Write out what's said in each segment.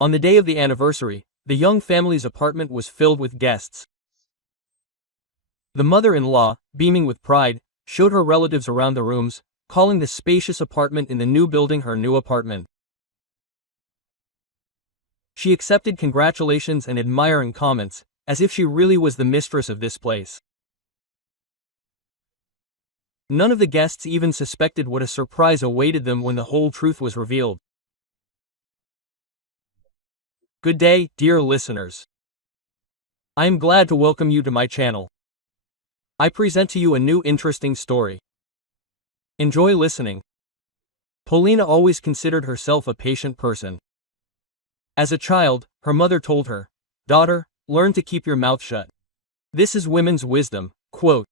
On the day of the anniversary, the young family's apartment was filled with guests. The mother-in-law, beaming with pride, showed her relatives around the rooms, calling the spacious apartment in the new building her new apartment. She accepted congratulations and admiring comments, as if she really was the mistress of this place. None of the guests even suspected what a surprise awaited them when the whole truth was revealed. Good day, dear listeners. I am glad to welcome you to my channel. I present to you a new interesting story. Enjoy listening. Paulina always considered herself a patient person. As a child, her mother told her, "Daughter, learn to keep your mouth shut. This is women's wisdom," quote.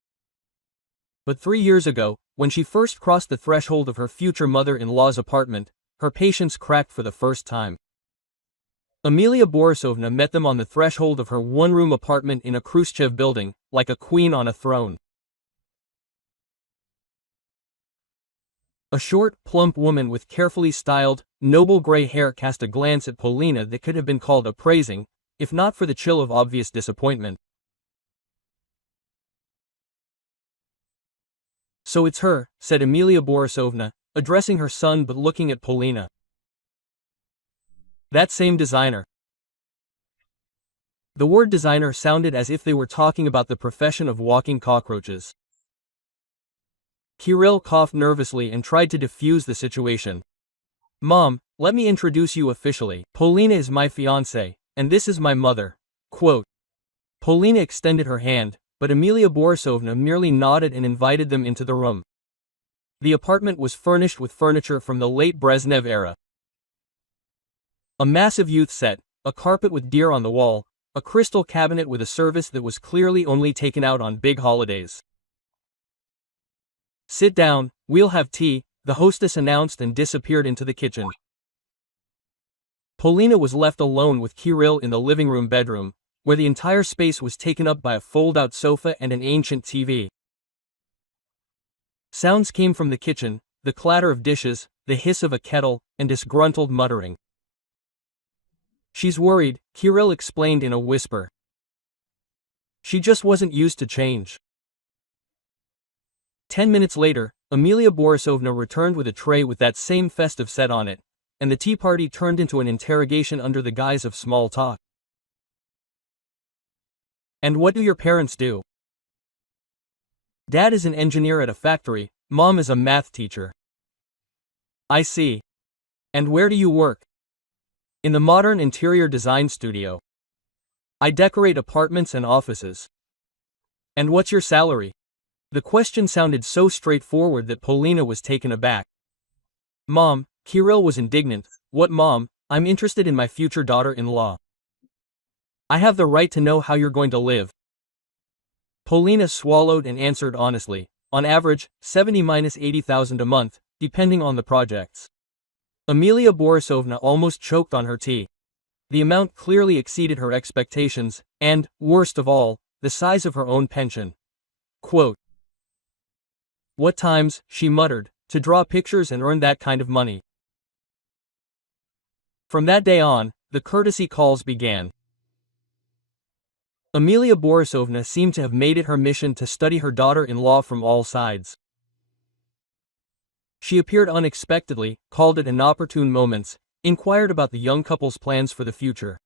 But 3 years ago, when she first crossed the threshold of her future mother-in-law's apartment, her patience cracked for the first time. Amelia Borisovna met them on the threshold of her one-room apartment in a Khrushchev building, like a queen on a throne. A short, plump woman with carefully styled, noble gray hair cast a glance at Paulina that could have been called appraising, if not for the chill of obvious disappointment. "So it's her," said Amelia Borisovna, addressing her son but looking at Paulina. "That same designer." The word designer sounded as if they were talking about the profession of walking cockroaches. Kirill coughed nervously and tried to defuse the situation. "Mom, let me introduce you officially. Paulina is my fiancée, and this is my mother," quote. Paulina extended her hand, but Amelia Borisovna merely nodded and invited them into the room. The apartment was furnished with furniture from the late Brezhnev era. A massive youth set, a carpet with deer on the wall, a crystal cabinet with a service that was clearly only taken out on big holidays. "Sit down, we'll have tea," the hostess announced and disappeared into the kitchen. Paulina was left alone with Kirill in the living room bedroom, where the entire space was taken up by a fold-out sofa and an ancient TV. Sounds came from the kitchen, the clatter of dishes, the hiss of a kettle, and disgruntled muttering. "She's worried," Kirill explained in a whisper. "She just wasn't used to change." 10 minutes later, Amelia Borisovna returned with a tray with that same festive set on it, and the tea party turned into an interrogation under the guise of small talk. "And what do your parents do?" "Dad is an engineer at a factory, Mom is a math teacher." "I see. And where do you work?" "In the modern interior design studio. I decorate apartments and offices." "And what's your salary?" The question sounded so straightforward that Paulina was taken aback. "Mom," Kirill was indignant, "What mom? I'm interested in my future daughter-in-law. I have the right to know how you're going to live." Paulina swallowed and answered honestly, "On average, 70–80,000 a month, depending on the projects." Amelia Borisovna almost choked on her tea. The amount clearly exceeded her expectations, and, worst of all, the size of her own pension. Quote, "What times," she muttered, "to draw pictures and earn that kind of money." From that day on, the courtesy calls began. Amelia Borisovna seemed to have made it her mission to study her daughter-in-law from all sides. She appeared unexpectedly, called at inopportune moments, inquired about the young couple's plans for the future.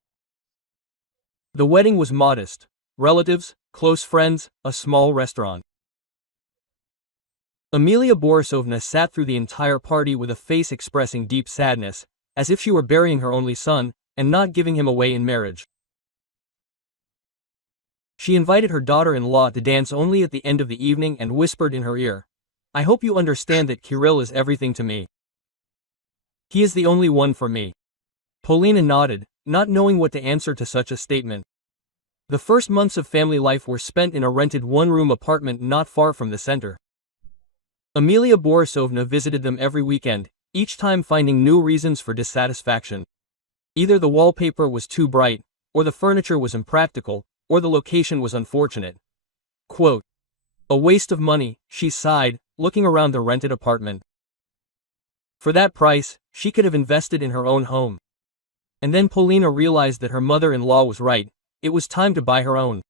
The wedding was modest: relatives, close friends, a small restaurant. Amelia Borisovna sat through the entire party with a face expressing deep sadness, as if she were burying her only son, and not giving him away in marriage. She invited her daughter-in-law to dance only at the end of the evening and whispered in her ear, "I hope you understand that Kirill is everything to me. He is the only one for me." Paulina nodded, not knowing what to answer to such a statement. The first months of family life were spent in a rented one-room apartment not far from the center. Amelia Borisovna visited them every weekend, each time finding new reasons for dissatisfaction. Either the wallpaper was too bright, or the furniture was impractical, or the location was unfortunate. Quote, "A waste of money," she sighed, looking around the rented apartment. For that price, she could have invested in her own home. And then Polina realized that her mother-in-law was right. It was time to buy her own.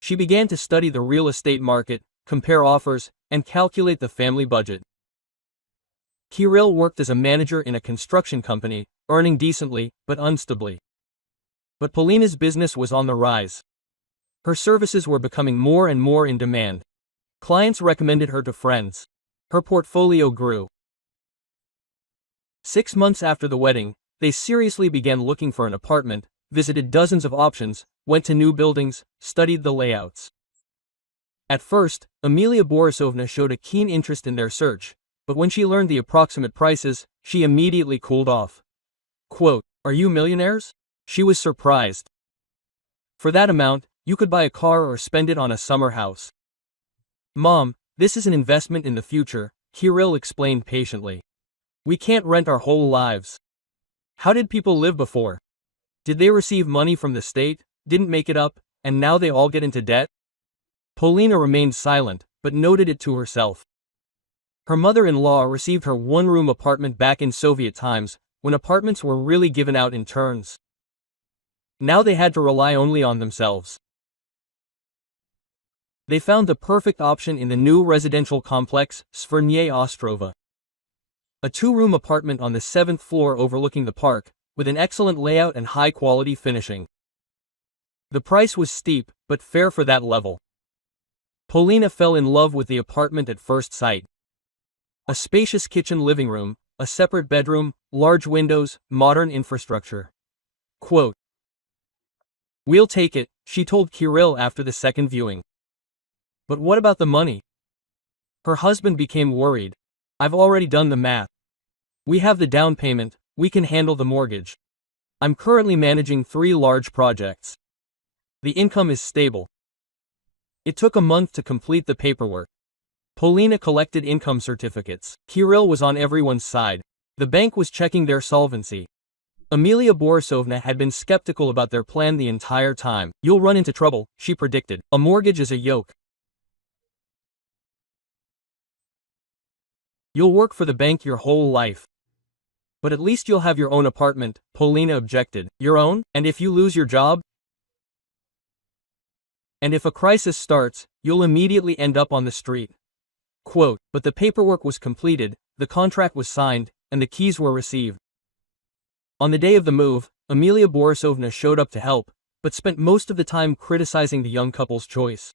She began to study the real estate market, compare offers, and calculate the family budget. Kirill worked as a manager in a construction company, earning decently, but unstably. But Polina's business was on the rise. Her services were becoming more and more in demand. Clients recommended her to friends. Her portfolio grew. 6 months after the wedding, they seriously began looking for an apartment, visited dozens of options, went to new buildings, studied the layouts. At first, Amelia Borisovna showed a keen interest in their search, but when she learned the approximate prices, she immediately cooled off. Quote, "Are you millionaires?" She was surprised. "For that amount, you could buy a car or spend it on a summer house." "Mom, this is an investment in the future," Kirill explained patiently. "We can't rent our whole lives. How did people live before? Did they receive money from the state, didn't make it up, and now they all get into debt?" Polina remained silent, but noted it to herself. Her mother-in-law received her one-room apartment back in Soviet times, when apartments were really given out in turns. Now they had to rely only on themselves. They found the perfect option in the new residential complex, Svernye Ostrova. A 2-room apartment on the 7th floor overlooking the park, with an excellent layout and high-quality finishing. The price was steep, but fair for that level. Polina fell in love with the apartment at first sight. A spacious kitchen living room, a separate bedroom, large windows, modern infrastructure. Quote, "We'll take it," she told Kirill after the second viewing. "But what about the money?" Her husband became worried. "I've already done the math. We have the down payment, we can handle the mortgage. I'm currently managing 3 large projects. The income is stable." It took a month to complete the paperwork. Polina collected income certificates. Kirill was on everyone's side. The bank was checking their solvency. Amelia Borisovna had been skeptical about their plan the entire time. "You'll run into trouble," she predicted. "A mortgage is a yoke. You'll work for the bank your whole life." "But at least you'll have your own apartment," Polina objected. "Your own? And if you lose your job? And if a crisis starts, you'll immediately end up on the street." Quote, but the paperwork was completed, the contract was signed, and the keys were received. On the day of the move, Amelia Borisovna showed up to help, but spent most of the time criticizing the young couple's choice.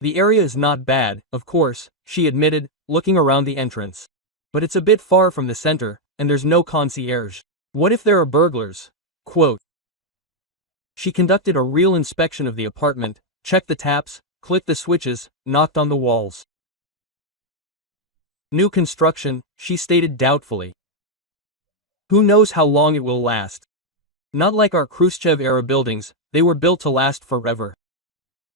"The area is not bad, of course," she admitted, looking around the entrance. "But it's a bit far from the center, and there's no concierge. What if there are burglars?" Quote. She conducted a real inspection of the apartment, checked the taps, clicked the switches, knocked on the walls. "New construction," she stated doubtfully. "Who knows how long it will last? Not like our Khrushchev-era buildings, they were built to last forever."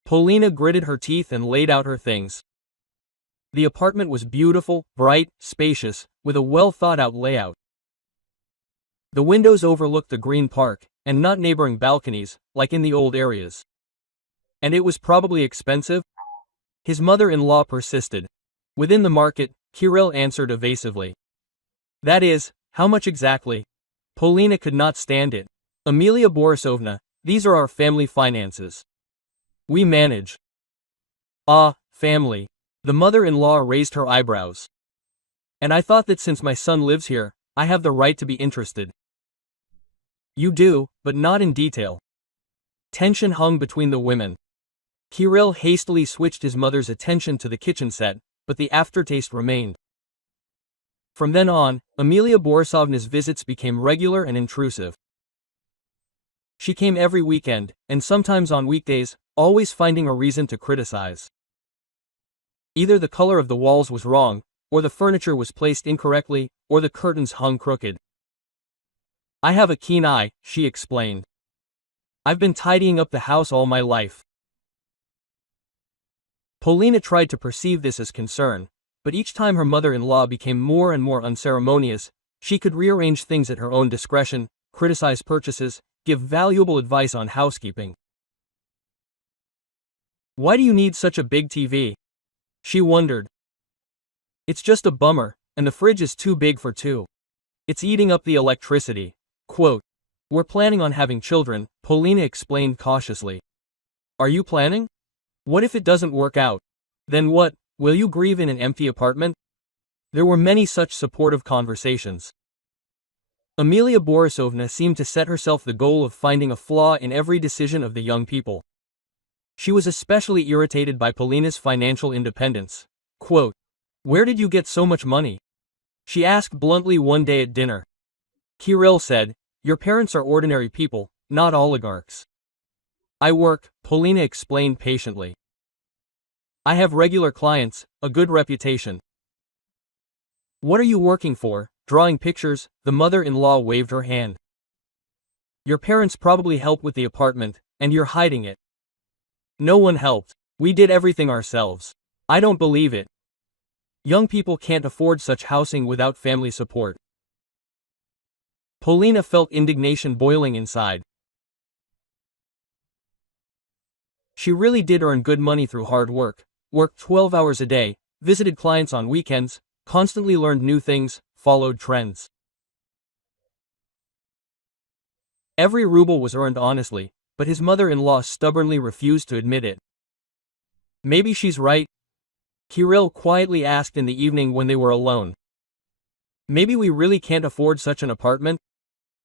Polina gritted her teeth and laid out her things. The apartment was beautiful, bright, spacious, with a well-thought-out layout. The windows overlooked the green park, and not neighboring balconies, like in the old areas. "And it was probably expensive?" his mother-in-law persisted. "Within the market," Kirill answered evasively. "That is, how much exactly?" Polina could not stand it. "Amelia Borisovna, these are our family finances. We manage." "Ah, family." The mother-in-law raised her eyebrows. "And I thought that since my son lives here, I have the right to be interested." "You do, but not in detail." Tension hung between the women. Kirill hastily switched his mother's attention to the kitchen set, but the aftertaste remained. From then on, Amelia Borisovna's visits became regular and intrusive. She came every weekend, and sometimes on weekdays, always finding a reason to criticize. Either the color of the walls was wrong, or the furniture was placed incorrectly, or the curtains hung crooked. "I have a keen eye," she explained. "I've been tidying up the house all my life." Polina tried to perceive this as concern, but each time her mother-in-law became more and more unceremonious, she could rearrange things at her own discretion, criticize purchases, give valuable advice on housekeeping. "Why do you need such a big TV?" she wondered. "It's just a bummer, and the fridge is too big for 2. It's eating up the electricity." Quote, "We're planning on having children," Polina explained cautiously. "Are you planning? What if it doesn't work out? Then what, will you grieve in an empty apartment?" There were many such supportive conversations. Amelia Borisovna seemed to set herself the goal of finding a flaw in every decision of the young people. She was especially irritated by Polina's financial independence. Quote, "Where did you get so much money?" she asked bluntly one day at dinner. Kirill said, "Your parents are ordinary people, not oligarchs." "I work," Polina explained patiently. "I have regular clients, a good reputation." "What are you working for?" Drawing pictures, the mother-in-law waved her hand. "Your parents probably help with the apartment, and you're hiding it." "No one helped. We did everything ourselves." "I don't believe it. Young people can't afford such housing without family support." Polina felt indignation boiling inside. She really did earn good money through hard work, worked 12 hours a day, visited clients on weekends, constantly learned new things, followed trends. Every ruble was earned honestly, but his mother-in-law stubbornly refused to admit it. "Maybe she's right," Kirill quietly asked in the evening when they were alone. "Maybe we really can't afford such an apartment?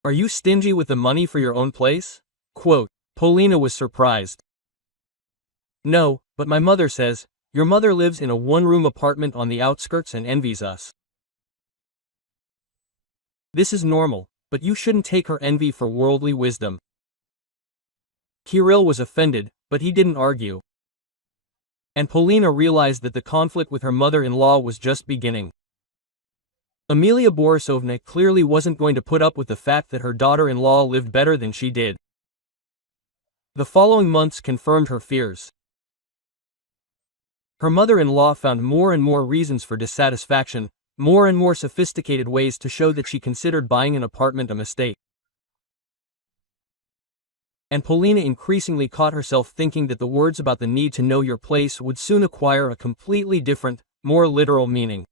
Are you stingy with the money for your own place?" Quote, Polina was surprised. "No, but my mother says, your mother lives in a one-room apartment on the outskirts and envies us. This is normal, but you shouldn't take her envy for worldly wisdom." Kirill was offended, but he didn't argue. And Polina realized that the conflict with her mother-in-law was just beginning. Amelia Borisovna clearly wasn't going to put up with the fact that her daughter-in-law lived better than she did. The following months confirmed her fears. Her mother-in-law found more and more reasons for dissatisfaction, more and more sophisticated ways to show that she considered buying an apartment a mistake. And Polina increasingly caught herself thinking that the words about the need to know your place would soon acquire a completely different, more literal meaning.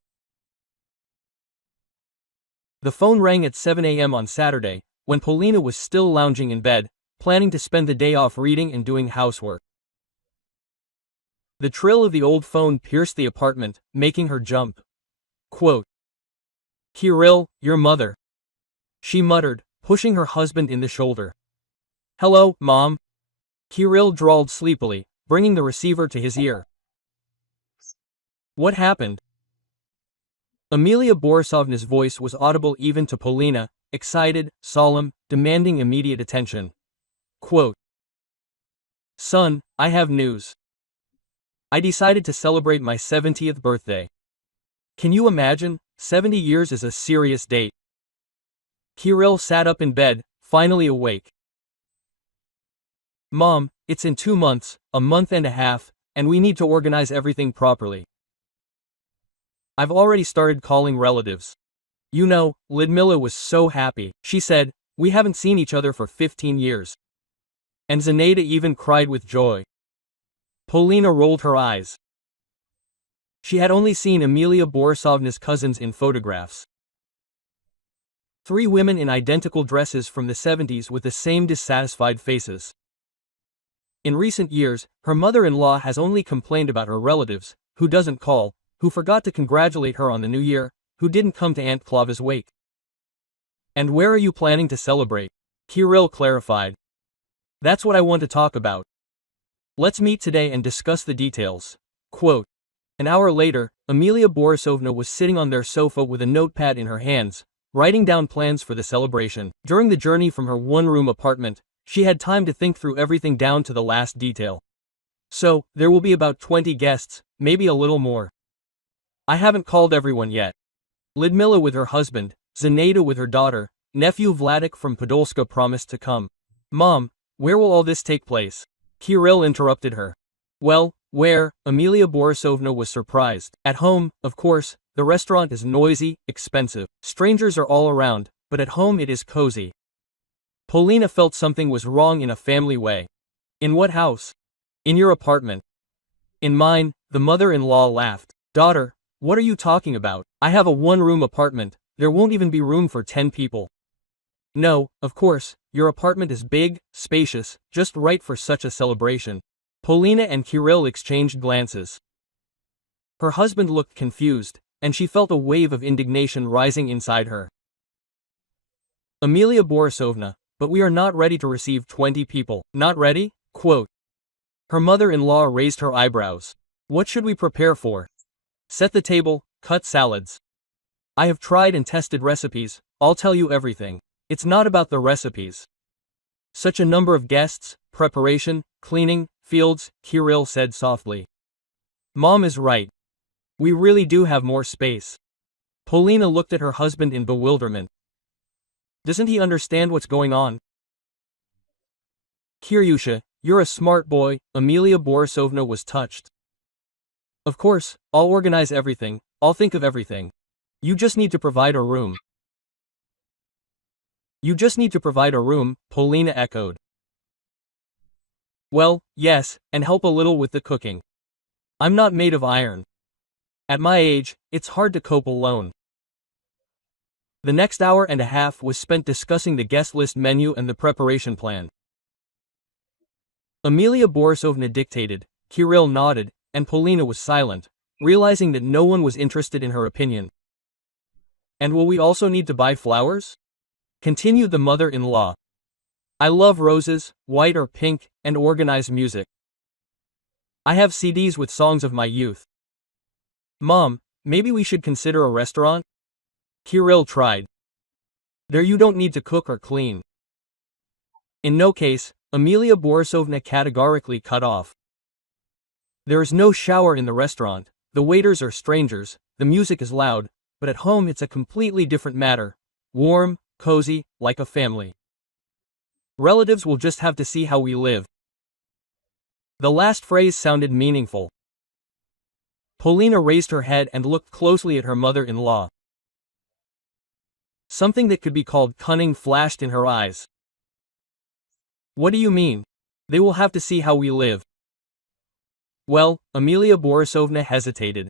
The phone rang at 7 a.m. on Saturday, when Polina was still lounging in bed, planning to spend the day off reading and doing housework. The trill of the old phone pierced the apartment, making her jump. Quote, "Kirill, your mother," she muttered, pushing her husband in the shoulder. "Hello, Mom," Kirill drawled sleepily, bringing the receiver to his ear. "What happened?" Amelia Borisovna's voice was audible even to Polina, excited, solemn, demanding immediate attention. Quote, "Son, I have news. I decided to celebrate my 70th birthday. Can you imagine? 70 years is a serious date." Kirill sat up in bed, finally awake. "Mom, it's in 2 months, a month and a half, and we need to organize everything properly. I've already started calling relatives. You know, Lidmila was so happy. She said, we haven't seen each other for 15 years. And Zenaida even cried with joy." Polina rolled her eyes. She had only seen Amelia Borisovna's cousins in photographs. 3 women in identical dresses from the 70s with the same dissatisfied faces. In recent years, her mother-in-law has only complained about her relatives, who doesn't call, who forgot to congratulate her on the new year, who didn't come to Aunt Clava's wake. "And where are you planning to celebrate?" Kirill clarified. "That's what I want to talk about. Let's meet today and discuss the details." Quote, an hour later, Amelia Borisovna was sitting on their sofa with a notepad in her hands, writing down plans for the celebration. During the journey from her one-room apartment, she had time to think through everything down to the last detail. "So, there will be about 20 guests, maybe a little more. I haven't called everyone yet. Lidmila with her husband, Zenaida with her daughter, nephew Vladik from Podolska promised to come." "Mom, where will all this take place?" Kirill interrupted her. "Well, where?" Amelia Borisovna was surprised. "At home, of course. The restaurant is noisy, expensive. Strangers are all around, but at home it is cozy." Polina felt something was wrong in a family way. "In what house?" "In your apartment." "In mine," the mother-in-law laughed. "Daughter, what are you talking about? I have a one-room apartment, there won't even be room for 10 people." No, of course, your apartment is big, spacious, just right for such a celebration. Polina and Kirill exchanged glances. Her husband looked confused, and she felt a wave of indignation rising inside her. Amelia Borisovna, but we are not ready to receive 20 people. Not ready? Quote. Her mother-in-law raised her eyebrows. What should we prepare for? Set the table, cut salads. I have tried and tested recipes, I'll tell you everything. It's not about the recipes. Such a number of guests, preparation, cleaning, fields, Kirill said softly. Mom is right. We really do have more space. Polina looked at her husband in bewilderment. Doesn't he understand what's going on? Kiryusha, you're a smart boy, Amelia Borisovna was touched. Of course, I'll organize everything, I'll think of everything. You just need to provide a room. You just need to provide a room, Polina echoed. Well, yes, and help a little with the cooking. I'm not made of iron. At my age, it's hard to cope alone. The next hour and a half was spent discussing the guest list menu and the preparation plan. Amelia Borisovna dictated, Kirill nodded, and Polina was silent, realizing that no one was interested in her opinion. And will we also need to buy flowers? Continued the mother-in-law. I love roses, white or pink, and organized music. I have CDs with songs of my youth. Mom, maybe we should consider a restaurant? Kirill tried. There you don't need to cook or clean. In no case, Amelia Borisovna categorically cut off. There is no shower in the restaurant, the waiters are strangers, the music is loud, but at home it's a completely different matter. Warm, cozy, like a family. Relatives will just have to see how we live. The last phrase sounded meaningful. Polina raised her head and looked closely at her mother-in-law. Something that could be called cunning flashed in her eyes. What do you mean? They will have to see how we live. Well, Amelia Borisovna hesitated.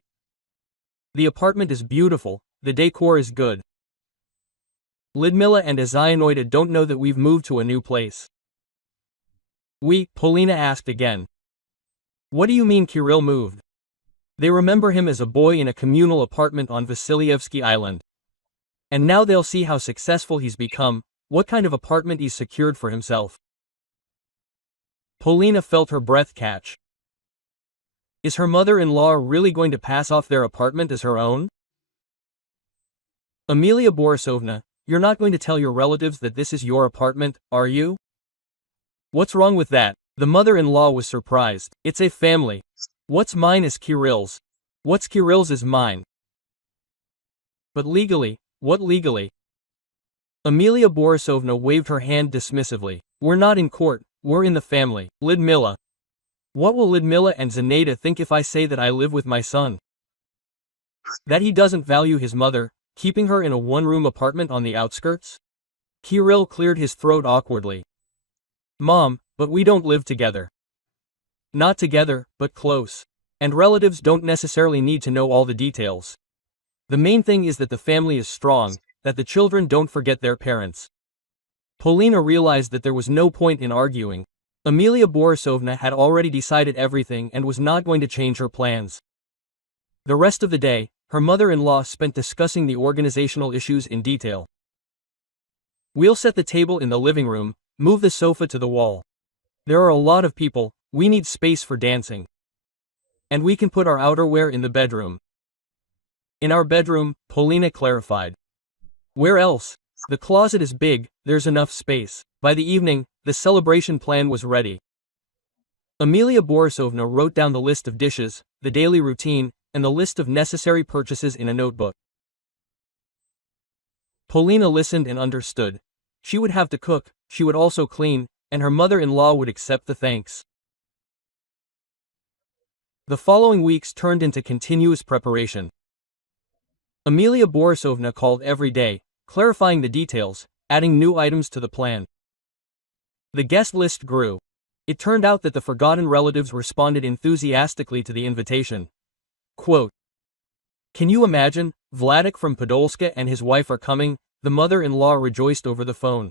The apartment is beautiful, the decor is good. Lidmila and Azianoida don't know that we've moved to a new place. Polina asked again. What do you mean Kirill moved? They remember him as a boy in a communal apartment on Vasilyevsky Island. And now they'll see how successful he's become, what kind of apartment he's secured for himself. Polina felt her breath catch. Is her mother-in-law really going to pass off their apartment as her own? Amelia Borisovna, you're not going to tell your relatives that this is your apartment, are you? What's wrong with that? The mother-in-law was surprised. It's a family. What's mine is Kirill's. What's Kirill's is mine. But legally, what legally? Amelia Borisovna waved her hand dismissively. We're not in court, we're in the family. Lidmila. What will Lidmila and Zinaida think if I say that I live with my son? That he doesn't value his mother, keeping her in a one-room apartment on the outskirts? Kirill cleared his throat awkwardly. Mom, but we don't live together. Not together, but close. And relatives don't necessarily need to know all the details. The main thing is that the family is strong, that the children don't forget their parents. Polina realized that there was no point in arguing. Amelia Borisovna had already decided everything and was not going to change her plans. The rest of the day, her mother-in-law spent discussing the organizational issues in detail. We'll set the table in the living room, move the sofa to the wall. There are a lot of people, we need space for dancing. And we can put our outerwear in the bedroom. In our bedroom, Polina clarified. Where else? The closet is big, there's enough space. By the evening, the celebration plan was ready. Amelia Borisovna wrote down the list of dishes, the daily routine, and the list of necessary purchases in a notebook. Polina listened and understood. She would have to cook, she would also clean, and her mother-in-law would accept the thanks. The following weeks turned into continuous preparation. Amelia Borisovna called every day, clarifying the details, adding new items to the plan. The guest list grew. It turned out that the forgotten relatives responded enthusiastically to the invitation. Quote, Can you imagine, Vladek from Podolska and his wife are coming, the mother-in-law rejoiced over the phone.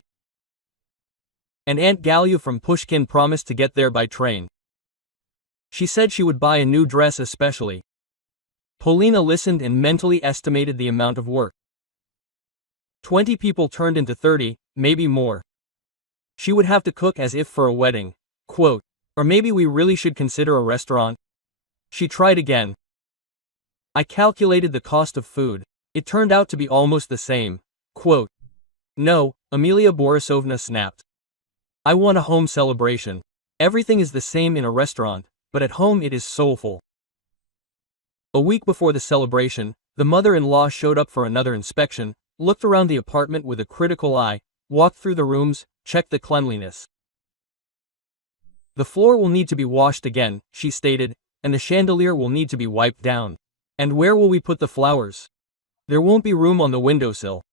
And Aunt Gallia from Pushkin promised to get there by train. She said she would buy a new dress especially. Polina listened and mentally estimated the amount of work. 20 people turned into 30, maybe more. She would have to cook as if for a wedding. Quote, or maybe we really should consider a restaurant. She tried again. I calculated the cost of food. It turned out to be almost the same. Quote, no, Amelia Borisovna snapped. I want a home celebration. Everything is the same in a restaurant, but at home it is soulful. A week before the celebration, the mother-in-law showed up for another inspection, looked around the apartment with a critical eye, walked through the rooms, checked the cleanliness. The floor will need to be washed again, she stated, and the chandelier will need to be wiped down. And where will we put the flowers? There won't be room on the windowsill.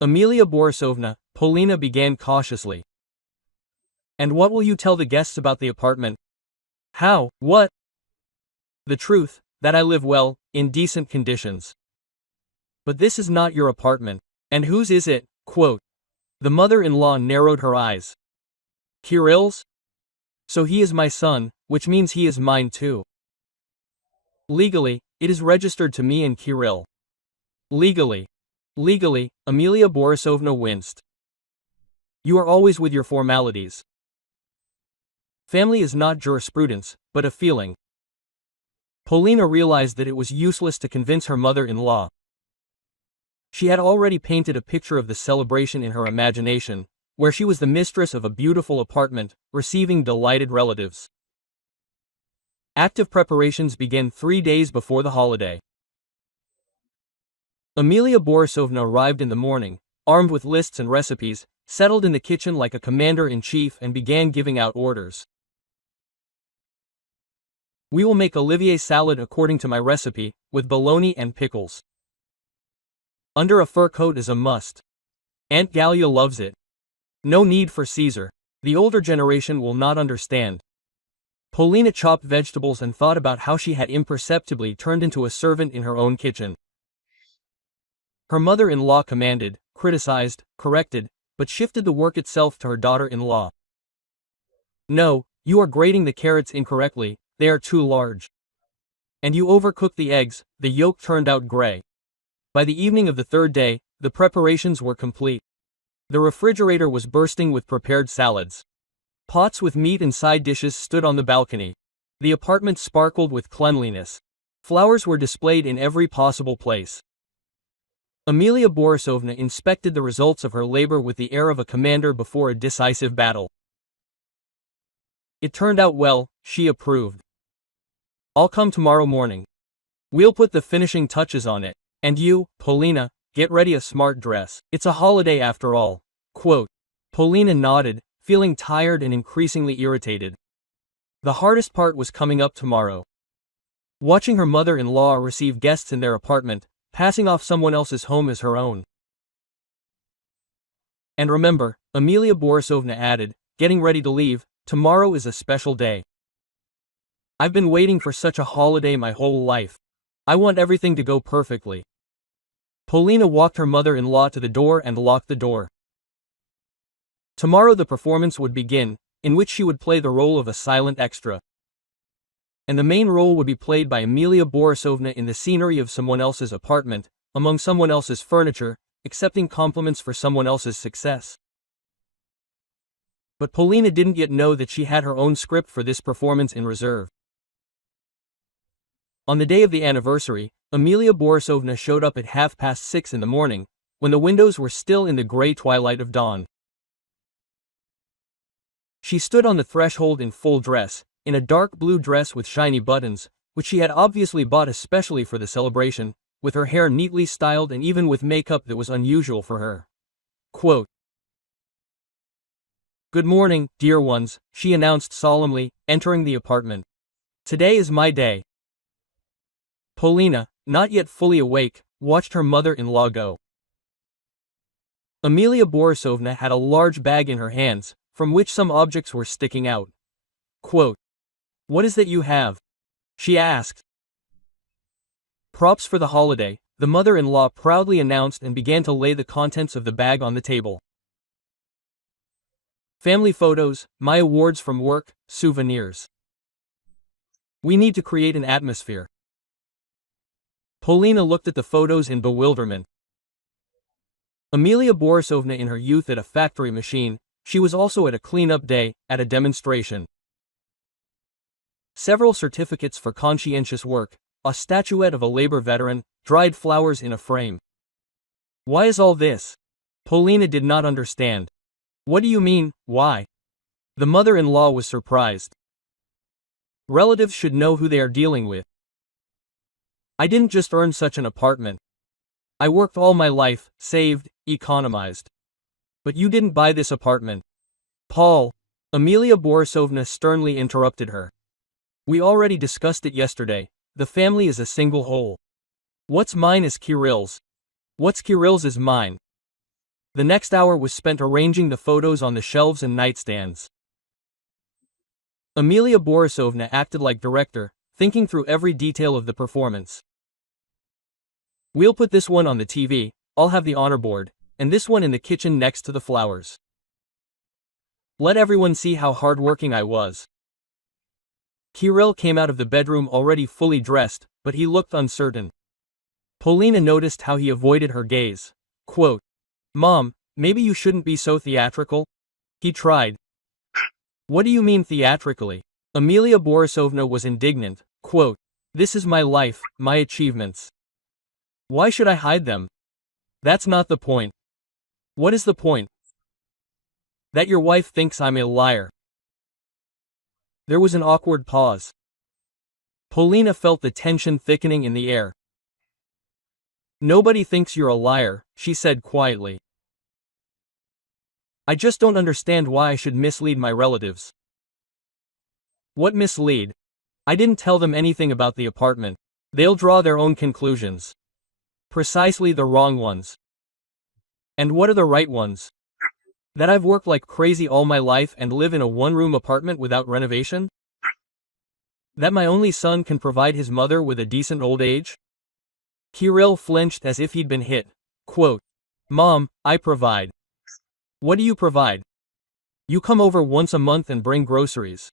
Amelia Borisovna, Polina began cautiously. And what will you tell the guests about the apartment? How, what? The truth, that I live well, in decent conditions. But this is not your apartment. And whose is it? Quote. The mother-in-law narrowed her eyes. Kirill's? So he is my son, which means he is mine too. Legally, it is registered to me and Kirill. Legally, Amelia Borisovna winced. You are always with your formalities. Family is not jurisprudence, but a feeling. Polina realized that it was useless to convince her mother-in-law. She had already painted a picture of the celebration in her imagination, where she was the mistress of a beautiful apartment, receiving delighted relatives. Active preparations began 3 days before the holiday. Amelia Borisovna arrived in the morning, armed with lists and recipes, settled in the kitchen like a commander-in-chief and began giving out orders. We will make Olivier salad according to my recipe, with bologna and pickles. Under a fur coat is a must. Aunt Gallia loves it. No need for Caesar. The older generation will not understand. Polina chopped vegetables and thought about how she had imperceptibly turned into a servant in her own kitchen. Her mother-in-law commanded, criticized, corrected, but shifted the work itself to her daughter-in-law. No, you are grating the carrots incorrectly, they are too large. And you overcooked the eggs, the yolk turned out gray. By the evening of the third day, the preparations were complete. The refrigerator was bursting with prepared salads. Pots with meat and side dishes stood on the balcony. The apartment sparkled with cleanliness. Flowers were displayed in every possible place. Amelia Borisovna inspected the results of her labor with the air of a commander before a decisive battle. It turned out well, she approved. I'll come tomorrow morning. We'll put the finishing touches on it. And you, Polina, get ready a smart dress. It's a holiday after all. Quote. Polina nodded, feeling tired and increasingly irritated. The hardest part was coming up tomorrow. Watching her mother-in-law receive guests in their apartment, passing off someone else's home as her own. And remember, Amelia Borisovna added, getting ready to leave, tomorrow is a special day. I've been waiting for such a holiday my whole life. I want everything to go perfectly. Polina walked her mother-in-law to the door and locked the door. Tomorrow the performance would begin, in which she would play the role of a silent extra. And the main role would be played by Amelia Borisovna in the scenery of someone else's apartment, among someone else's furniture, accepting compliments for someone else's success. But Polina didn't yet know that she had her own script for this performance in reserve. On the day of the anniversary, Amelia Borisovna showed up at 6:30 in the morning, when the windows were still in the gray twilight of dawn. She stood on the threshold in full dress, in a dark blue dress with shiny buttons, which she had obviously bought especially for the celebration, with her hair neatly styled and even with makeup that was unusual for her. Quote, Good morning, dear ones, she announced solemnly, entering the apartment. Today is my day. Polina, not yet fully awake, watched her mother-in-law go. Amelia Borisovna had a large bag in her hands, from which some objects were sticking out. Quote, What is that you have? She asked. Props for the holiday, the mother-in-law proudly announced and began to lay the contents of the bag on the table. Family photos, my awards from work, souvenirs. We need to create an atmosphere. Polina looked at the photos in bewilderment. Amelia Borisovna in her youth at a factory machine, she was also at a cleanup day, at a demonstration. Several certificates for conscientious work, a statuette of a labor veteran, dried flowers in a frame. Why is all this? Polina did not understand. What do you mean, why? The mother-in-law was surprised. Relatives should know who they are dealing with. I didn't just earn such an apartment. I worked all my life, saved, economized. But you didn't buy this apartment. Paul. Amelia Borisovna sternly interrupted her. We already discussed it yesterday. The family is a single whole. What's mine is Kirill's. What's Kirill's is mine. The next hour was spent arranging the photos on the shelves and nightstands. Amelia Borisovna acted like director, thinking through every detail of the performance. We'll put this one on the TV, I'll have the honor board, and this one in the kitchen next to the flowers. Let everyone see how hard-working I was. Kirill came out of the bedroom already fully dressed, but he looked uncertain. Polina noticed how he avoided her gaze. Quote, Mom, maybe you shouldn't be so theatrical? He tried. What do you mean theatrically? Amelia Borisovna was indignant. Quote, This is my life, my achievements. Why should I hide them? That's not the point. What is the point? That your wife thinks I'm a liar. There was an awkward pause. Polina felt the tension thickening in the air. Nobody thinks you're a liar, she said quietly. I just don't understand why I should mislead my relatives. What mislead? I didn't tell them anything about the apartment. They'll draw their own conclusions. Precisely the wrong ones. And what are the right ones? That I've worked like crazy all my life and live in a one-room apartment without renovation? That my only son can provide his mother with a decent old age? Kirill flinched as if he'd been hit. Quote, Mom, I provide. What do you provide? You come over once a month and bring groceries.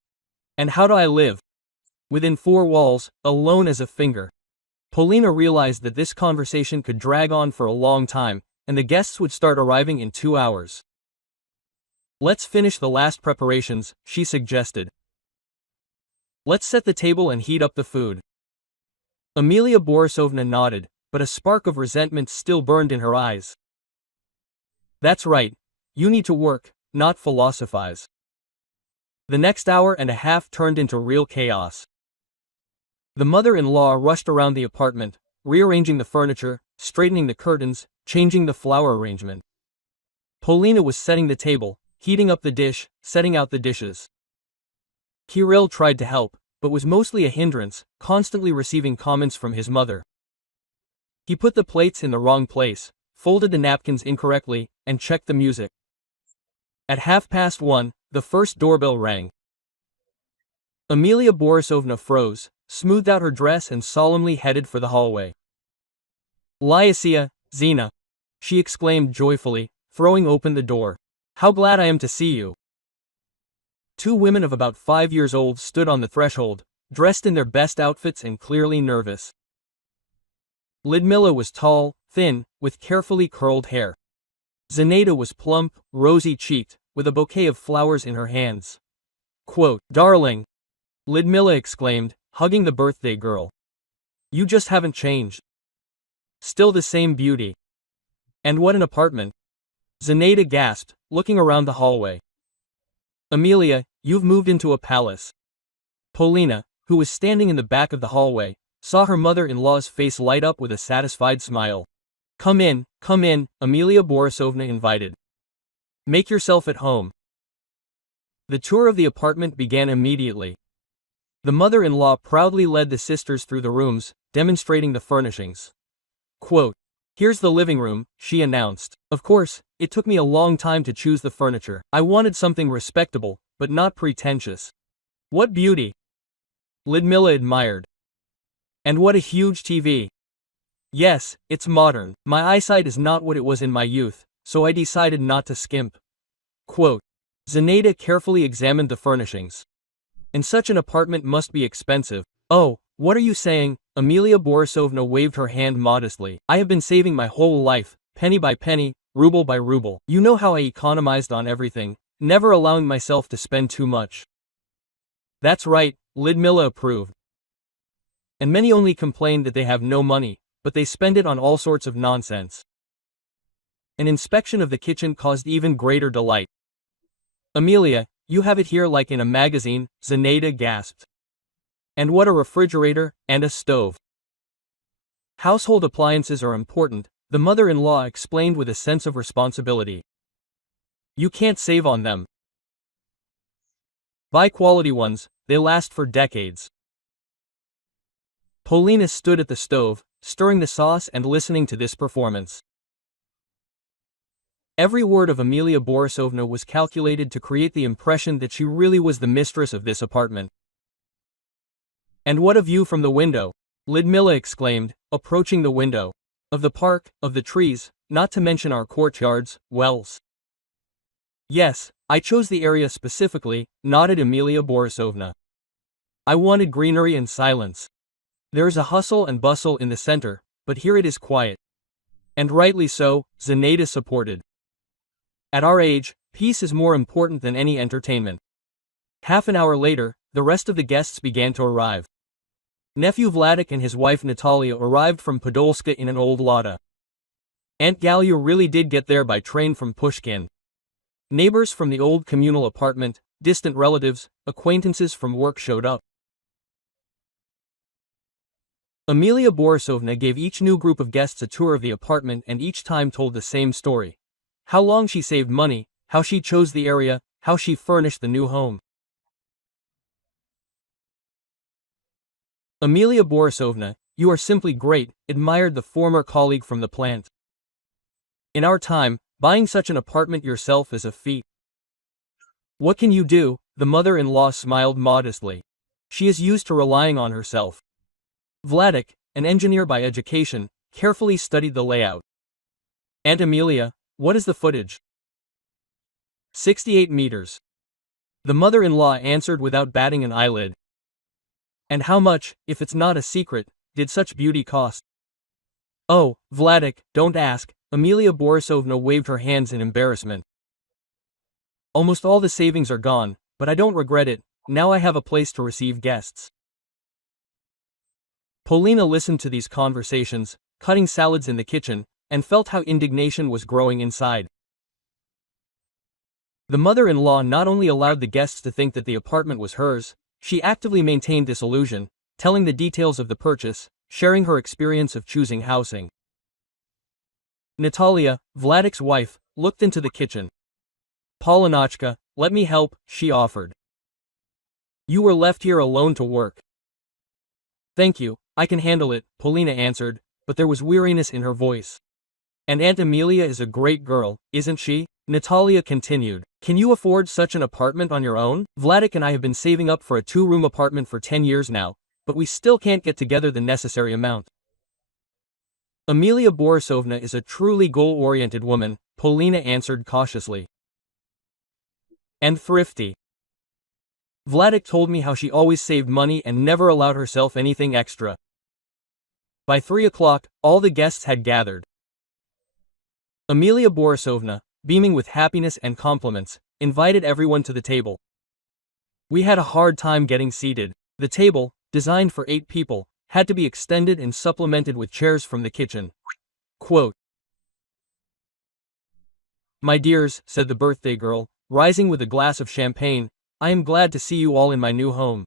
And how do I live? Within four walls, alone as a finger. Polina realized that this conversation could drag on for a long time, and the guests would start arriving in 2 hours. Let's finish the last preparations, she suggested. Let's set the table and heat up the food. Amelia Borisovna nodded, but a spark of resentment still burned in her eyes. That's right. You need to work, not philosophize. The next hour and a half turned into real chaos. The mother-in-law rushed around the apartment, rearranging the furniture, straightening the curtains, changing the flower arrangement. Polina was setting the table, heating up the dish, setting out the dishes. Kirill tried to help, but was mostly a hindrance, constantly receiving comments from his mother. He put the plates in the wrong place, folded the napkins incorrectly, and checked the music. At 1:30, the first doorbell rang. Amelia Borisovna froze, smoothed out her dress and solemnly headed for the hallway. Lysia, Zina! She exclaimed joyfully, throwing open the door. How glad I am to see you! Two women of about 5 years old stood on the threshold, dressed in their best outfits and clearly nervous. Lidmila was tall, thin, with carefully curled hair. Zenata was plump, rosy-cheeked, with a bouquet of flowers in her hands. Quote, Darling! Lidmila exclaimed, hugging the birthday girl. You just haven't changed. Still the same beauty. And what an apartment! Zenata gasped, looking around the hallway. Amelia, you've moved into a palace. Polina, who was standing in the back of the hallway, saw her mother-in-law's face light up with a satisfied smile. Come in, Amelia Borisovna invited. Make yourself at home. The tour of the apartment began immediately. The mother-in-law proudly led the sisters through the rooms, demonstrating the furnishings. Quote, Here's the living room, she announced. Of course, it took me a long time to choose the furniture. I wanted something respectable, but not pretentious. What beauty! Lidmila admired. And what a huge TV! Yes, it's modern. My eyesight is not what it was in my youth, so I decided not to skimp. Quote. Zenaida carefully examined the furnishings. And such an apartment must be expensive. Oh, what are you saying? Amelia Borisovna waved her hand modestly. I have been saving my whole life, penny by penny, ruble by ruble. You know how I economized on everything, never allowing myself to spend too much. That's right, Lidmila approved. And many only complain that they have no money, but they spend it on all sorts of nonsense. An inspection of the kitchen caused even greater delight. Amelia, you have it here like in a magazine, Zenaida gasped. And what a refrigerator, and a stove. Household appliances are important, the mother-in-law explained with a sense of responsibility. You can't save on them. Buy quality ones, they last for decades. Polina stood at the stove, stirring the sauce and listening to this performance. Every word of Amelia Borisovna was calculated to create the impression that she really was the mistress of this apartment. And what a view from the window! Lidmila exclaimed, approaching the window. Of the park, of the trees, not to mention our courtyards, wells. Yes, I chose the area specifically, nodded Amelia Borisovna. I wanted greenery and silence. There is a hustle and bustle in the center, but here it is quiet. And rightly so, Zenaida supported. At our age, peace is more important than any entertainment. Half an hour later, the rest of the guests began to arrive. Nephew Vladik and his wife Natalia arrived from Podolska in an old Lada. Aunt Galya really did get there by train from Pushkin. Neighbors from the old communal apartment, distant relatives, acquaintances from work showed up. Amelia Borisovna gave each new group of guests a tour of the apartment and each time told the same story. How long she saved money, how she chose the area, how she furnished the new home. Amelia Borisovna, you are simply great, admired the former colleague from the plant. In our time, buying such an apartment yourself is a feat. What can you do? The mother-in-law smiled modestly. She is used to relying on herself. Vladik, an engineer by education, carefully studied the layout. Aunt Amelia, what is the footage? 68 meters. The mother-in-law answered without batting an eyelid. And how much, if it's not a secret, did such beauty cost? Oh, Vladik, don't ask, Amelia Borisovna waved her hands in embarrassment. Almost all the savings are gone, but I don't regret it, now I have a place to receive guests. Polina listened to these conversations, cutting salads in the kitchen, and felt how indignation was growing inside. The mother-in-law not only allowed the guests to think that the apartment was hers, she actively maintained this illusion, telling the details of the purchase, sharing her experience of choosing housing. Natalia, Vladik's wife, looked into the kitchen. Polinochka, let me help, she offered. You were left here alone to work. Thank you, I can handle it, Polina answered, but there was weariness in her voice. And Aunt Amelia is a great girl, isn't she? Natalia continued. Can you afford such an apartment on your own? Vladik and I have been saving up for a 2-room apartment for 10 years now, but we still can't get together the necessary amount. Amelia Borisovna is a truly goal-oriented woman, Polina answered cautiously. And thrifty. Vladik told me how she always saved money and never allowed herself anything extra. By 3 o'clock, all the guests had gathered. Amelia Borisovna, beaming with happiness and compliments, invited everyone to the table. We had a hard time getting seated. The table, designed for 8 people, had to be extended and supplemented with chairs from the kitchen. Quote, My dears, said the birthday girl, rising with a glass of champagne, I am glad to see you all in my new home.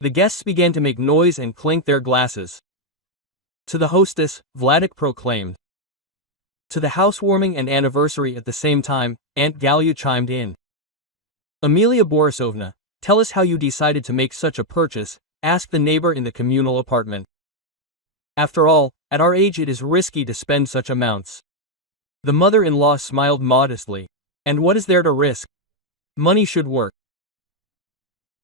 The guests began to make noise and clink their glasses. To the hostess, Vladik proclaimed. To the housewarming and anniversary at the same time, Aunt Galya chimed in. Amelia Borisovna, tell us how you decided to make such a purchase, asked the neighbor in the communal apartment. After all, at our age it is risky to spend such amounts. The mother-in-law smiled modestly. And what is there to risk? Money should work.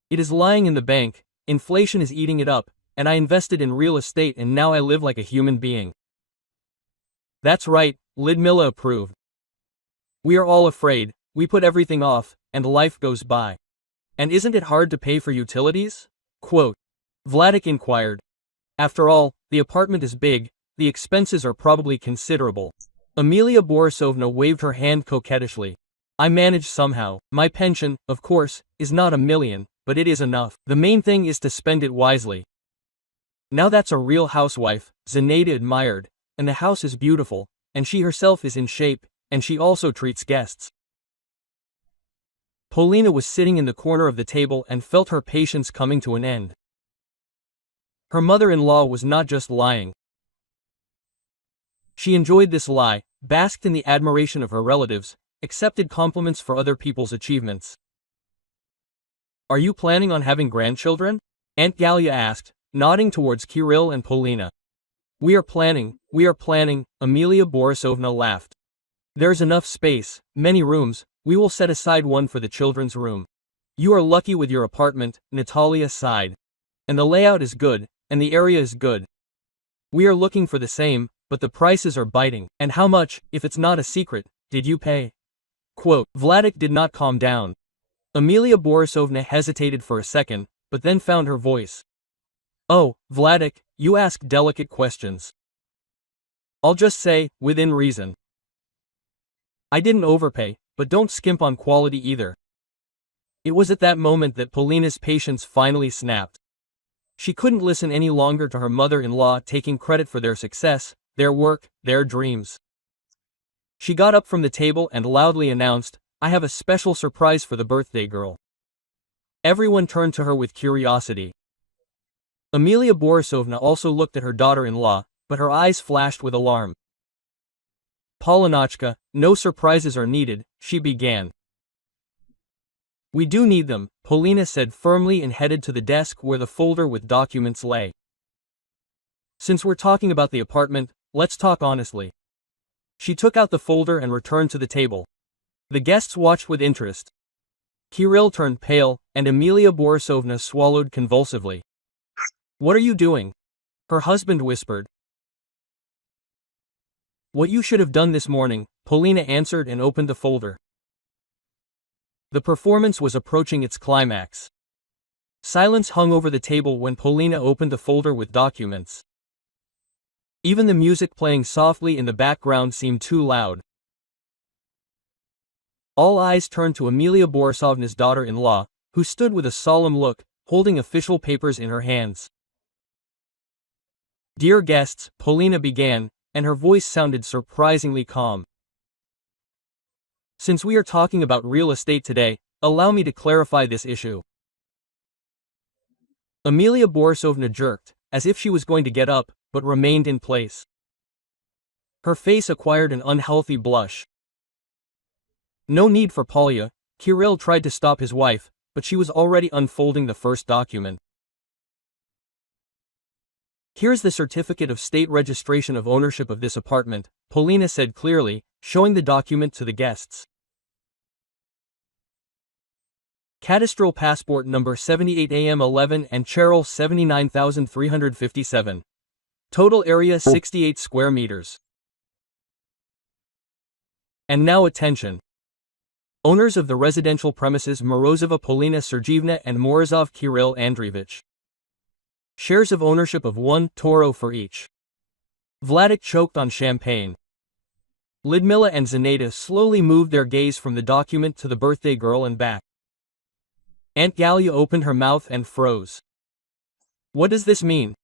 It is lying in the bank, inflation is eating it up, and I invested in real estate and now I live like a human being. That's right, Lidmilla approved. We are all afraid, we put everything off, and life goes by. And isn't it hard to pay for utilities? Quote. Vladik inquired. After all, the apartment is big, the expenses are probably considerable. Amelia Borisovna waved her hand coquettishly. I manage somehow. My pension, of course, is not $1 million, but it is enough. The main thing is to spend it wisely. Now that's a real housewife, Zenaida admired, and the house is beautiful, and she herself is in shape, and she also treats guests. Polina was sitting in the corner of the table and felt her patience coming to an end. Her mother-in-law was not just lying. She enjoyed this lie, basked in the admiration of her relatives, accepted compliments for other people's achievements. Are you planning on having grandchildren? Aunt Galia asked, nodding towards Kirill and Polina. We are planning, Amelia Borisovna laughed. There's enough space, many rooms, we will set aside one for the children's room. You are lucky with your apartment, Natalia sighed. And the layout is good, and the area is good. We are looking for the same, but the prices are biting. And how much, if it's not a secret, did you pay? Quote. Vladik did not calm down. Amelia Borisovna hesitated for a second, but then found her voice. Oh, Vladik, you ask delicate questions. I'll just say, within reason. I didn't overpay, but don't skimp on quality either. It was at that moment that Polina's patience finally snapped. She couldn't listen any longer to her mother-in-law taking credit for their success, their work, their dreams. She got up from the table and loudly announced, I have a special surprise for the birthday girl. Everyone turned to her with curiosity. Amelia Borisovna also looked at her daughter-in-law, but her eyes flashed with alarm. Polinochka, no surprises are needed, she began. We do need them, Polina said firmly and headed to the desk where the folder with documents lay. Since we're talking about the apartment, let's talk honestly. She took out the folder and returned to the table. The guests watched with interest. Kirill turned pale, and Amelia Borisovna swallowed convulsively. What are you doing? Her husband whispered. What you should have done this morning, Polina answered and opened the folder. The performance was approaching its climax. Silence hung over the table when Polina opened the folder with documents. Even the music playing softly in the background seemed too loud. All eyes turned to Amelia Borisovna's daughter-in-law, who stood with a solemn look, holding official papers in her hands. Dear guests, Polina began, and her voice sounded surprisingly calm. Since we are talking about real estate today, allow me to clarify this issue. Amelia Borisovna jerked, as if she was going to get up, but remained in place. Her face acquired an unhealthy blush. No need for Polya, Kirill tried to stop his wife, but she was already unfolding the first document. Here's the certificate of state registration of ownership of this apartment, Polina said clearly, showing the document to the guests. Cadastral passport number 78AM11 and Cheryl 79,357. Total area 68 square meters. And now attention. Owners of the residential premises Morozova Polina Sergeevna and Morozov Kirill Andreevich. Shares of ownership of 1 Toro for each. Vladik choked on champagne. Lidmilla and Zenaida slowly moved their gaze from the document to the birthday girl and back. Aunt Galia opened her mouth and froze. What does this mean?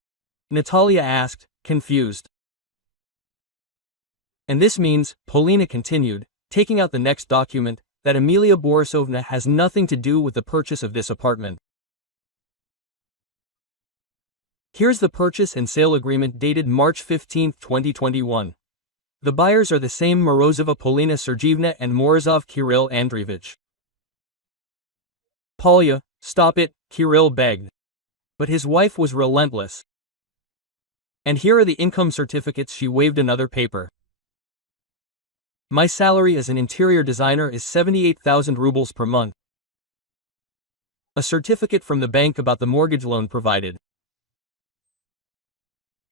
Natalia asked, confused. And this means, Polina continued, taking out the next document, that Amelia Borisovna has nothing to do with the purchase of this apartment. Here's the purchase and sale agreement dated March 15, 2021. The buyers are the same Morozova Polina Sergeevna and Morozov Kirill Andreevich. Polya, stop it, Kirill begged. But his wife was relentless. And here are the income certificates. She waved another paper. My salary as an interior designer is 78,000 rubles per month. A certificate from the bank about the mortgage loan provided.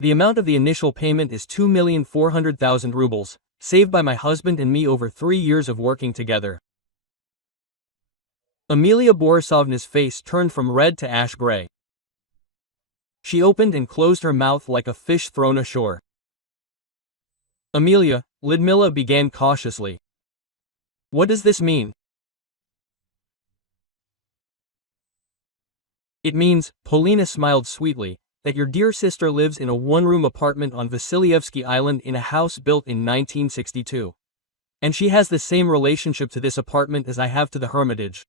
The amount of the initial payment is 2,400,000 rubles, saved by my husband and me over 3 years of working together. Amelia Borisovna's face turned from red to ash gray. She opened and closed her mouth like a fish thrown ashore. Amelia, Lyudmila began cautiously. What does this mean? It means, Polina smiled sweetly, that your dear sister lives in a one-room apartment on Vasilyevsky Island in a house built in 1962. And she has the same relationship to this apartment as I have to the Hermitage.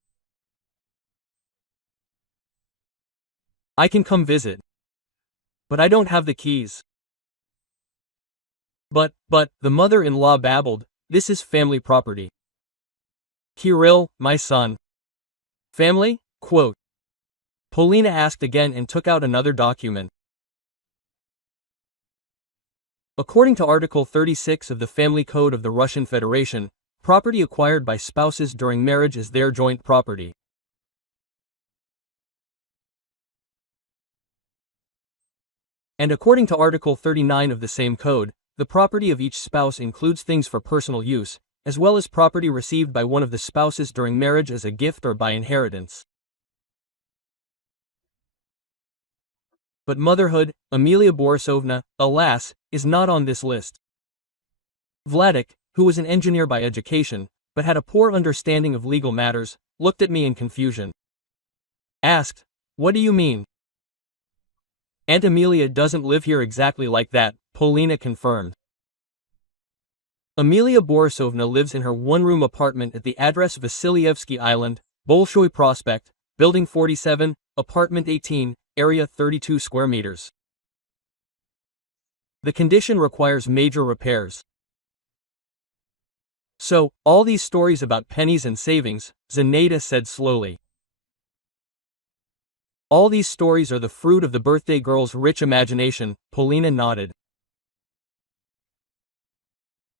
I can come visit. But I don't have the keys. But, the mother-in-law babbled, this is family property. Kirill, my son. Family? Quote. Polina asked again and took out another document. According to Article 36 of the Family Code of the Russian Federation, property acquired by spouses during marriage is their joint property. And according to Article 39 of the same code, the property of each spouse includes things for personal use, as well as property received by one of the spouses during marriage as a gift or by inheritance. But motherhood, Amelia Borisovna, alas, is not on this list. Vladik, who was an engineer by education, but had a poor understanding of legal matters, looked at me in confusion. Asked, what do you mean? Aunt Amelia doesn't live here exactly like that, Polina confirmed. Amelia Borisovna lives in her one-room apartment at the address Vasilyevsky Island, Bolshoi Prospect, Building 47, Apartment 18, Area 32 square meters. The condition requires major repairs. So, all these stories about pennies and savings, Zenaida said slowly. All these stories are the fruit of the birthday girl's rich imagination, Polina nodded.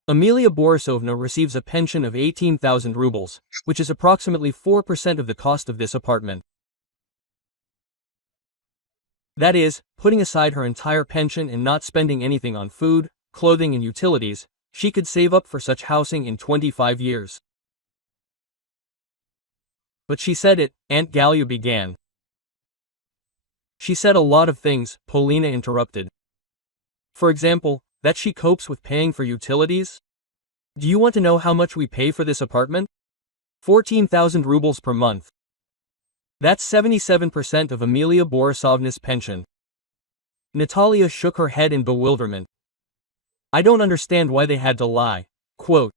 Amelia Borisovna receives a pension of 18,000 rubles, which is approximately 4% of the cost of this apartment. That is, putting aside her entire pension and not spending anything on food, clothing and utilities, she could save up for such housing in 25 years. But she said it, Aunt Gallia began. She said a lot of things, Polina interrupted. For example, that she copes with paying for utilities? Do you want to know how much we pay for this apartment? 14,000 rubles per month. That's 77% of Amelia Borisovna's pension. Natalia shook her head in bewilderment. I don't understand why they had to lie. Quote.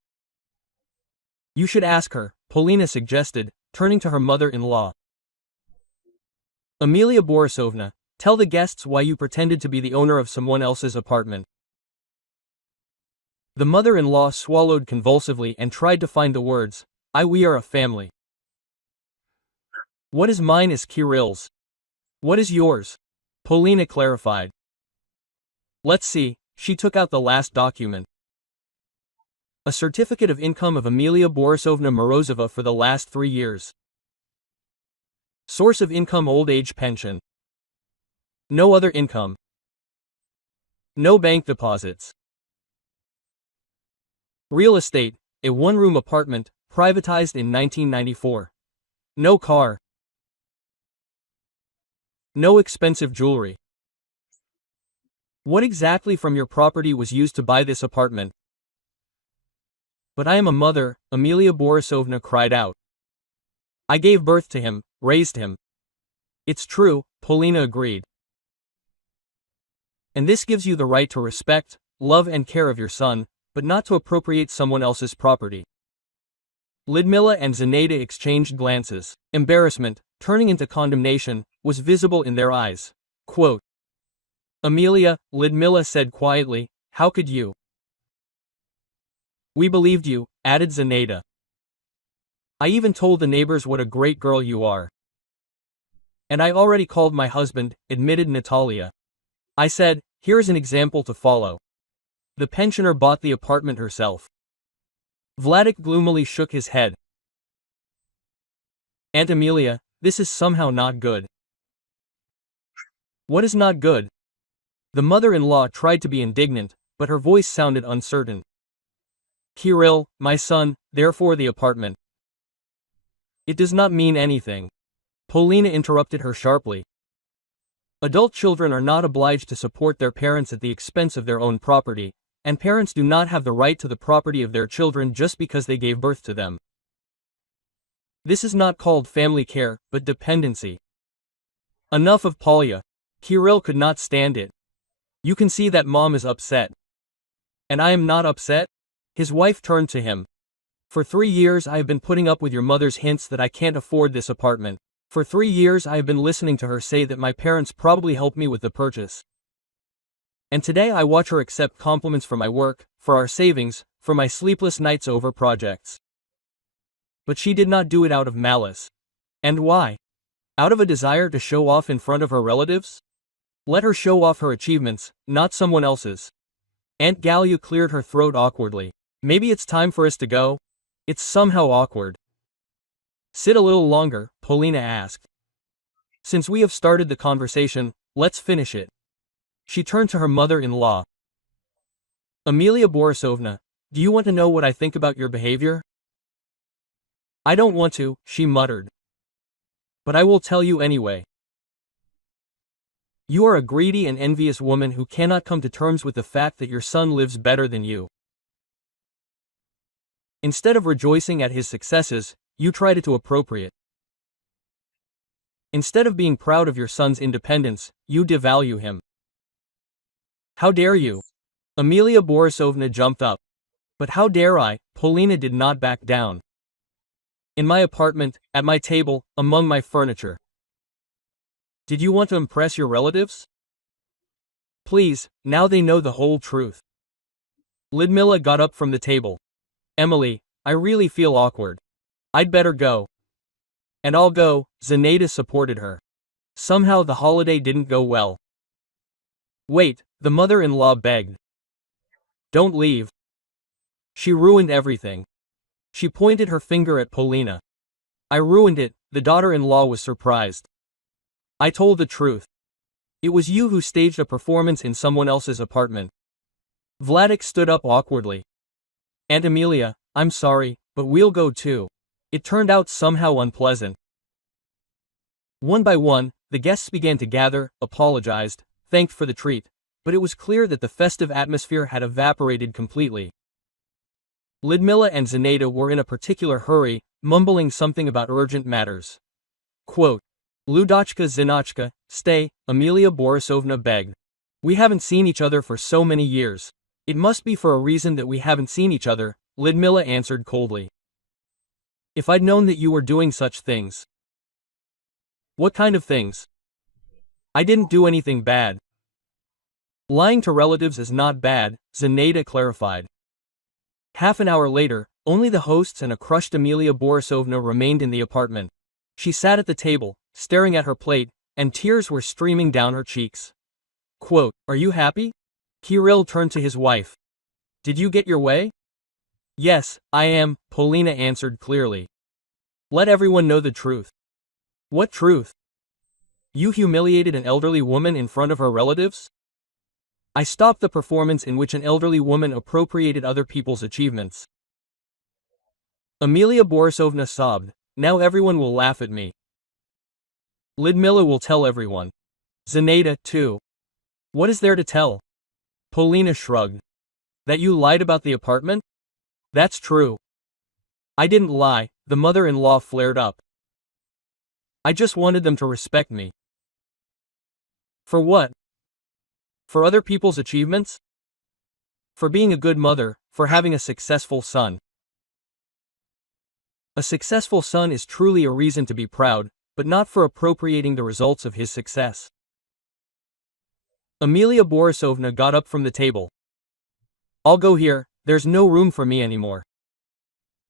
You should ask her, Polina suggested, turning to her mother-in-law. Amelia Borisovna, tell the guests why you pretended to be the owner of someone else's apartment. The mother-in-law swallowed convulsively and tried to find the words, we are a family. What is mine is Kirill's. What is yours? Polina clarified. Let's see, she took out the last document. A certificate of income of Amelia Borisovna Morozova for the last 3 years. Source of income old age pension. No other income. No bank deposits. Real estate, a one-room apartment, privatized in 1994. No car. No expensive jewelry. What exactly from your property was used to buy this apartment? But I am a mother, Amelia Borisovna cried out. I gave birth to him, raised him. It's true, Polina agreed. And this gives you the right to respect, love and care of your son, but not to appropriate someone else's property. Lyudmila and Zenaida exchanged glances. Embarrassment, turning into condemnation, was visible in their eyes. Quote. Amelia, Lyudmila said quietly, how could you? We believed you, added Zenaida. I even told the neighbors what a great girl you are. And I already called my husband, admitted Natalia. I said, here's an example to follow. The pensioner bought the apartment herself. Vladik gloomily shook his head. Aunt Amelia, this is somehow not good. What is not good? The mother-in-law tried to be indignant, but her voice sounded uncertain. Kirill, my son, therefore the apartment. It does not mean anything. Polina interrupted her sharply. Adult children are not obliged to support their parents at the expense of their own property, and parents do not have the right to the property of their children just because they gave birth to them. This is not called family care, but dependency. Enough of Polya. Kirill could not stand it. You can see that mom is upset. And I am not upset? His wife turned to him. For 3 years I have been putting up with your mother's hints that I can't afford this apartment. For 3 years I have been listening to her say that my parents probably helped me with the purchase. And today I watch her accept compliments for my work, for our savings, for my sleepless nights over projects. But she did not do it out of malice. And why? Out of a desire to show off in front of her relatives? Let her show off her achievements, not someone else's. Aunt Gallia cleared her throat awkwardly. Maybe it's time for us to go? It's somehow awkward. Sit a little longer, Polina asked. Since we have started the conversation, let's finish it. She turned to her mother-in-law. Amelia Borisovna, do you want to know what I think about your behavior? I don't want to, she muttered. But I will tell you anyway. You are a greedy and envious woman who cannot come to terms with the fact that your son lives better than you. Instead of rejoicing at his successes, you try to appropriate. Instead of being proud of your son's independence, you devalue him. How dare you? Amelia Borisovna jumped up. But how dare I? Polina did not back down. In my apartment, at my table, among my furniture. Did you want to impress your relatives? Please, now they know the whole truth. Lidmila got up from the table. Emily, I really feel awkward. I'd better go. And I'll go, Zenaida supported her. Somehow the holiday didn't go well. Wait, the mother-in-law begged. Don't leave. She ruined everything. She pointed her finger at Polina. I ruined it, the daughter-in-law was surprised. I told the truth. It was you who staged a performance in someone else's apartment. Vladik stood up awkwardly. Aunt Amelia, I'm sorry, but we'll go too. It turned out somehow unpleasant. One by one, the guests began to gather, apologized, thanked for the treat, but it was clear that the festive atmosphere had evaporated completely. Lidmila and Zenaida were in a particular hurry, mumbling something about urgent matters. Quote, Ludochka Zinachka, stay, Amelia Borisovna begged. We haven't seen each other for so many years. It must be for a reason that we haven't seen each other, Lidmila answered coldly. If I'd known that you were doing such things. What kind of things? I didn't do anything bad. Lying to relatives is not bad, Zenaida clarified. Half an hour later, only the hosts and a crushed Amelia Borisovna remained in the apartment. She sat at the table, staring at her plate, and tears were streaming down her cheeks. Quote, Are you happy? Kirill turned to his wife. Did you get your way? Yes, I am, Polina answered clearly. Let everyone know the truth. What truth? You humiliated an elderly woman in front of her relatives? I stopped the performance in which an elderly woman appropriated other people's achievements. Amelia Borisovna sobbed, Now everyone will laugh at me. Lidmila will tell everyone. Zenaida, too. What is there to tell? Polina shrugged. That you lied about the apartment? That's true. I didn't lie, the mother-in-law flared up. I just wanted them to respect me. For what? For other people's achievements? For being a good mother, for having a successful son. A successful son is truly a reason to be proud, but not for appropriating the results of his success. Amelia Borisovna got up from the table. I'll go here, there's no room for me anymore.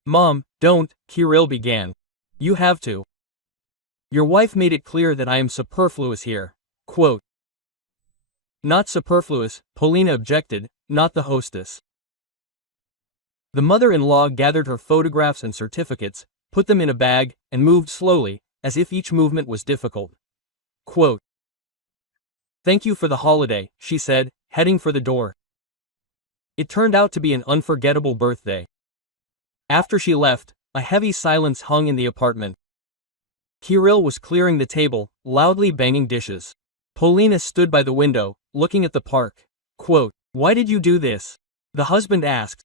Mom, don't, Kirill began. You have to. Your wife made it clear that I am superfluous here. Quote. Not superfluous, Polina objected, not the hostess. The mother-in-law gathered her photographs and certificates, put them in a bag, and moved slowly, as if each movement was difficult. Quote. Thank you for the holiday, she said, heading for the door. It turned out to be an unforgettable birthday. After she left, a heavy silence hung in the apartment. Kirill was clearing the table, loudly banging dishes. Polina stood by the window, looking at the park. Quote, "Why did you do this?" the husband asked.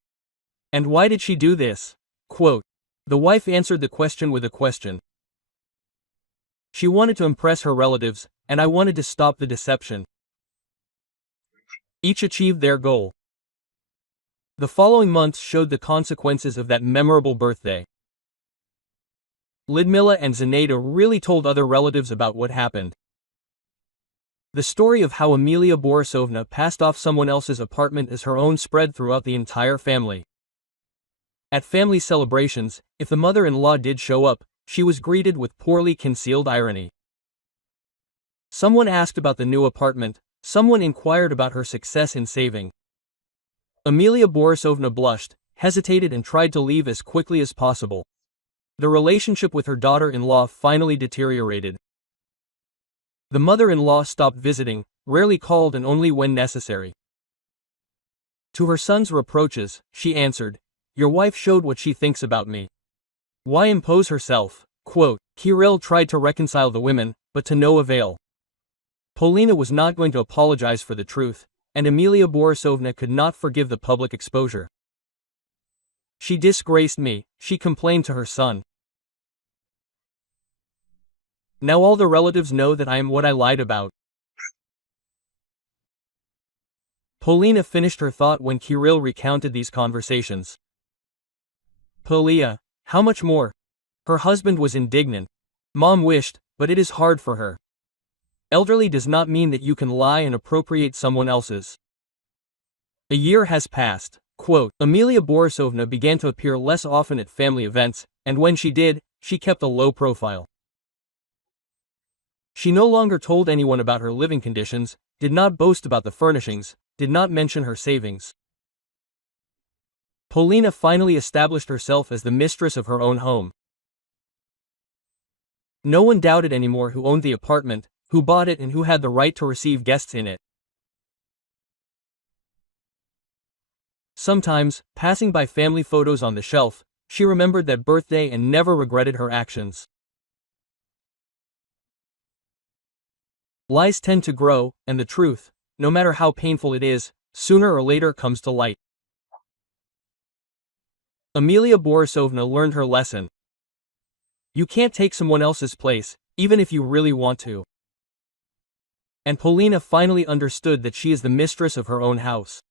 And why did she do this? Quote, the wife answered the question with a question. She wanted to impress her relatives, and I wanted to stop the deception. Each achieved their goal. The following months showed the consequences of that memorable birthday. Lyudmila and Zinaida really told other relatives about what happened. The story of how Amelia Borisovna passed off someone else's apartment as her own spread throughout the entire family. At family celebrations, if the mother-in-law did show up, she was greeted with poorly concealed irony. Someone asked about the new apartment, someone inquired about her success in saving. Amelia Borisovna blushed, hesitated and tried to leave as quickly as possible. The relationship with her daughter-in-law finally deteriorated. The mother-in-law stopped visiting, rarely called and only when necessary. To her son's reproaches, she answered, "Your wife showed what she thinks about me. Why impose herself?" Quote, Kirill tried to reconcile the women, but to no avail. Polina was not going to apologize for the truth, and Amelia Borisovna could not forgive the public exposure. She disgraced me, she complained to her son. Now all the relatives know that I am what I lied about. Polina finished her thought when Kirill recounted these conversations. Polina, how much more? Her husband was indignant. Mom wished, but it is hard for her. Elderly does not mean that you can lie and appropriate someone else's. A year has passed. Quote, Amelia Borisovna began to appear less often at family events, and when she did, she kept a low profile. She no longer told anyone about her living conditions, did not boast about the furnishings, did not mention her savings. Polina finally established herself as the mistress of her own home. No one doubted anymore who owned the apartment, who bought it and who had the right to receive guests in it. Sometimes, passing by family photos on the shelf, she remembered that birthday and never regretted her actions. Lies tend to grow, and the truth, no matter how painful it is, sooner or later comes to light. Amelia Borisovna learned her lesson. You can't take someone else's place, even if you really want to. And Polina finally understood that she is the mistress of her own house.